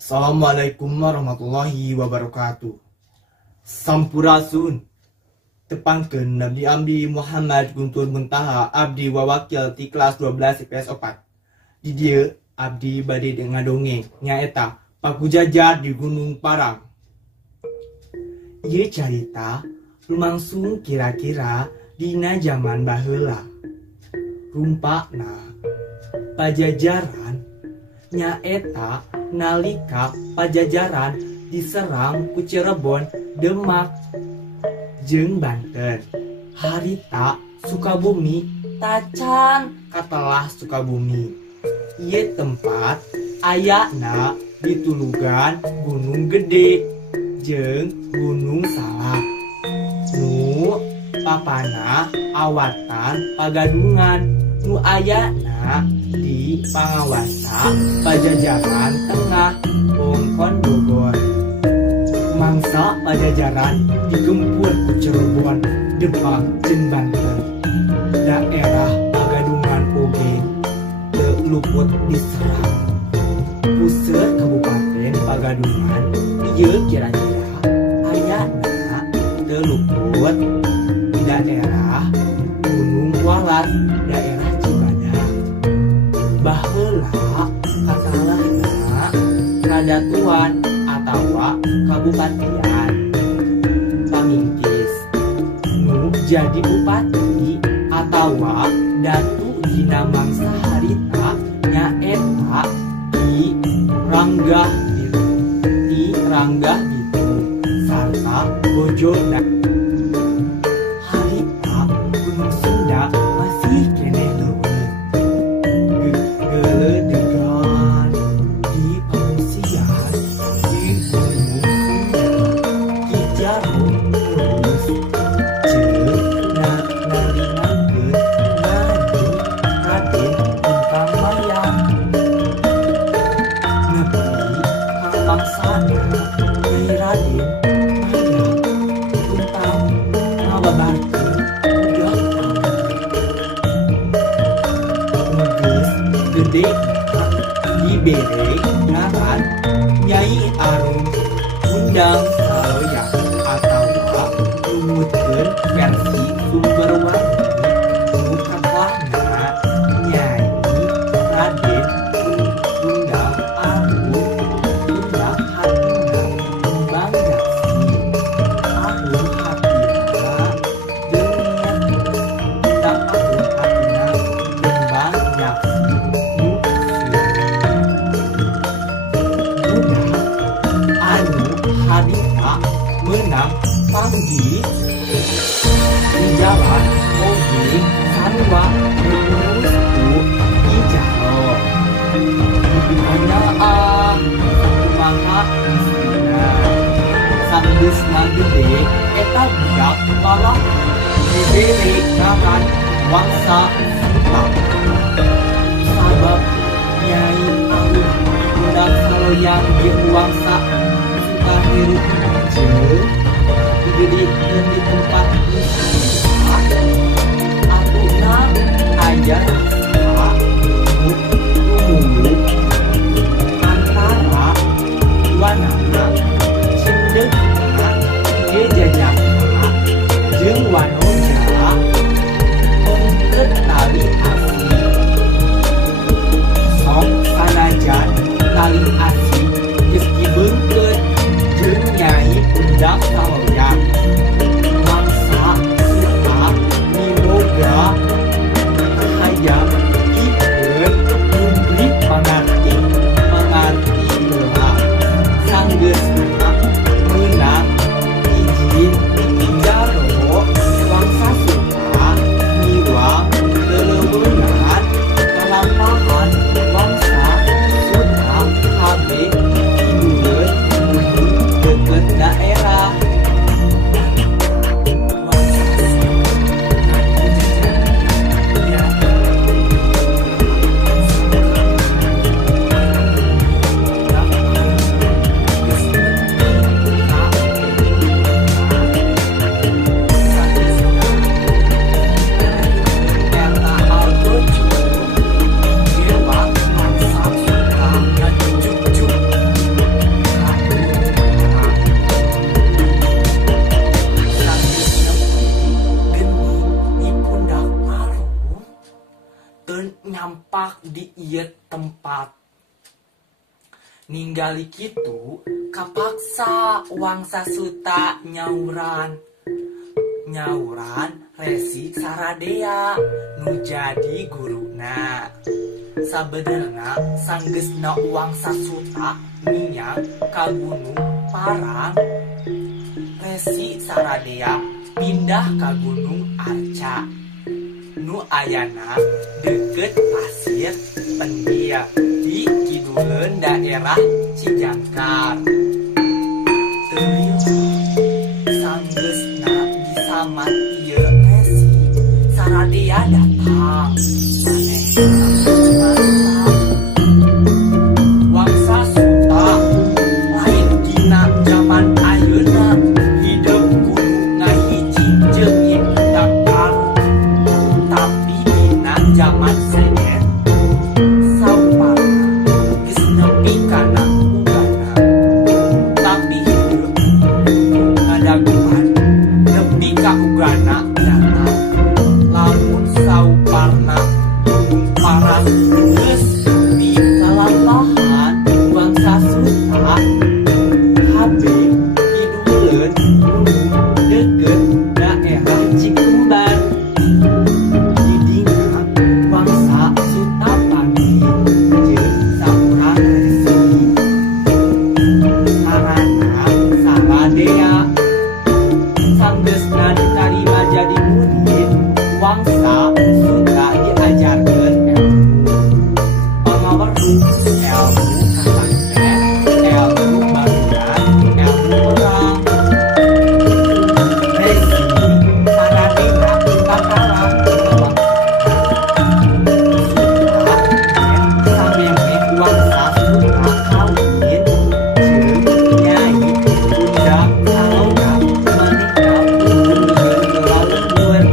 Assalamualaikum warahmatullahi wabarakatuh. Sampurasun. Tepangkeun Nabi Abdi Muhammad Guntur Muntaha Abdi Wawakil ti kelas 12 IPS 4. Di dieu abdi bade ngadongeng nyaeta Pakujajar di Gunung Parang. Ieu carita lumangsung kira-kira dina zaman baheula. Rumpakna Pajajaran nyaeta nalika Pajajaran diserang ku Cirebon, Demak, jeung Banten. Harita Sukabumi tacan katelah Sukabumi. Ieu tempat ayana ditulugan Gunung Gede jeung Gunung Salak. Nu papana awatan Pagadungan nu ayana di pangawasa Pajajaran Tengah Wewengkon Bogor. Mangsa Pajajaran digempur ku Cirebon, Demak, jeung Banten. Daerah Pagadungan oge teu luput diserang. Puseur Kabupaten Pagadungan ieu kira-kira ayana teu luput di daerah Gunung Walas, daerah Cibadak. Baheula katalahna kadatuan atawa kabupatian. Pamingkis nu jadi bupati atawa datu dina mangsa harita nyaeta Ki Ranggah Bitung sarta bojona. Harita Gunung Sunda masih keneh leuweung. Geledegan di pengungsian di Gunung Sunda. Ki Jarwo terus jeung naringakeun nadi Raden Bintang Mayang. Nepi ka mangsana Nyai Raden Mayang Bintang ngababarkeun udah Geus gede dibere ngaran Nyai Arum Undang Saloyang atawa numutkeun versi sumber warni nu katlahna Nyai Raden Undang Arum Undang Hatina Kembang Jaksi Arum Hatina Deunian Undang Arum Hatina Kembang Jaksi Budak anu harita menang panggih di jalan oge sarua terus ku dijaro. Pertanyaan kumaha istina sanggeusna gede eta budak malah dibere ngaran Wangsa Suta. Sabab Nyai Arum Undang Saloyang jeung Wangsa Suta hirup jeung digedikeun di tempat wisata. Akhirna aya rasa umum antara duanana Cendekna Gejajaka jeung Wanoja mengkeut tali asih. Sok sanajan tali asih geus dibeungkeut jeung Nyai Undang Saloyang, mangsa Suta miboga hayang ieu tempat. Ninggali kitu kapaksa wangsa suta nyauran Resi Saradea nu jadi guruna. Sabenerna sanggeusna wangsa suta minyak ka Gunung Parang, Resi Saradea pindah ka Gunung Arca nu ayana deket Pasir Pendia di kiduleun daerah Cijangkar. Teu sanggeusna disamat ieu Resi Saradea datang. Wangsa suta lain dina zaman ayeuna hidup kudu ngahiji jeung budak karu. Tapi dina zaman seueur sauparna geus nepi kana ugana. Tapi hidup ngadaguan nepi ka ugana datang. Lamun sauparna Parang geus nepi lalampahan wangsa suta habe kiduleun deukeut daerah Cikumban. Didina wangsa suta panggih jeung saurang resi ngaranna Saradea. Sanggeusna ditarima jadi murid, wangsa suta diajarkeun ilmu kasantet, ilmu bangunan, ilmu perang. Resi Saradea bakalan bawa suta samemeh wangsa suta kawin jeung Nyai Bunda Salona menikah jeung lalaungeun.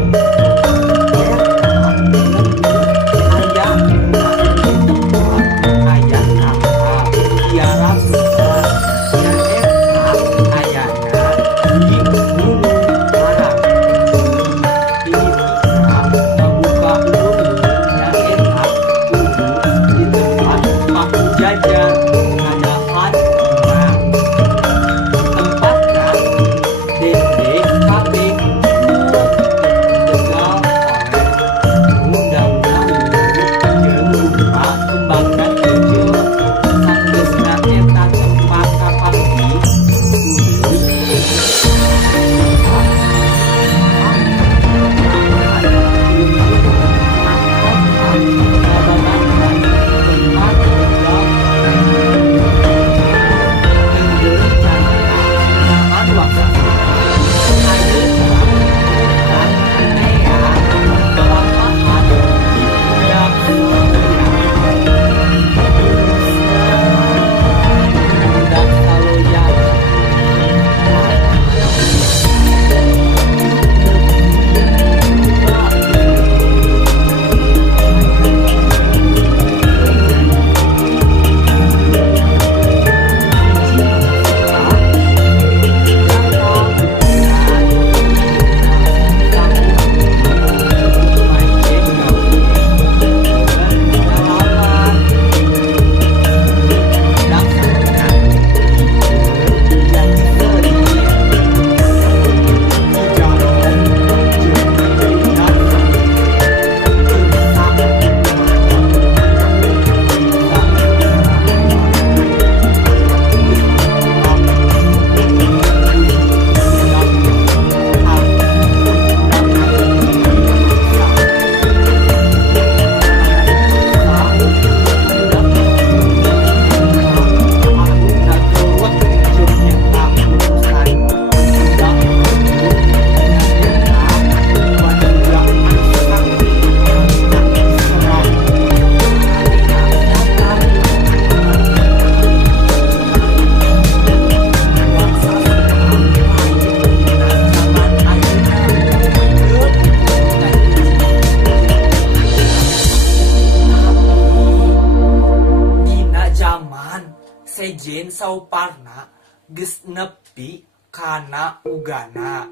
sejen sauparna geus nepi kana ugana.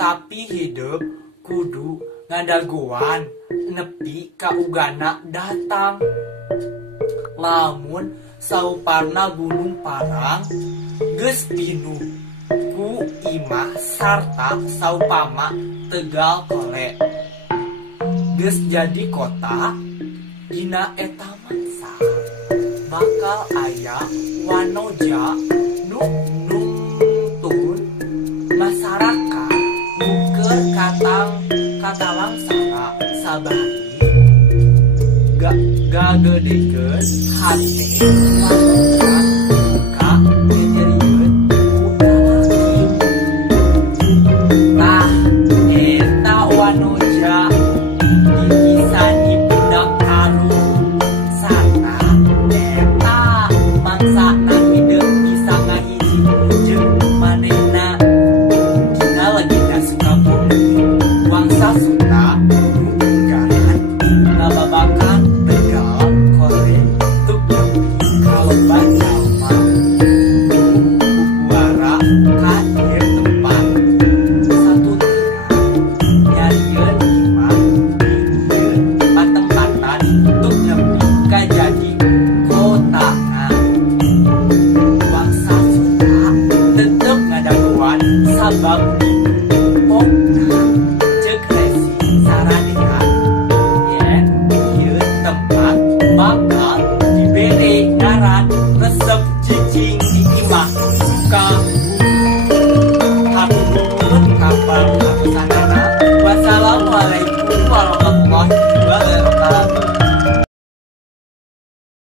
Tapi hidup kudu ngadagoan nepi ka ugana datang. Lamun sauparna Gunung Parang geus pinuh ku imah sarta saupama Tegal Kole geus jadi kota, dina eta mangsa bakal aya wanoja nu nuntun masyarakat nuker katalang sana sabari gagedekeun hate wanoja ka ngejrieun lalaki. Tah eta wanoja dikisani budak karung sarta eta mangsana hideuk bisa ngahiji jeung manehna dina legenda Sukabumi bangsa Sunda nunggaran ngababakan Tegal Kole tuk nepi ka loba jalma bubuara ka ieu tempat. Satu dina nyarieun imah di ieu patempatan tuk nepi ka jadi kotana. Bangsa Sunda tetep ngadaguan sabab pokna ceuk resi saradina yen ieu tempat bakal dibere ngaran resep cicing di imah Sukabumi. Hatur nuhun ka para habisanana. Wassalamualaikum warahmatullahi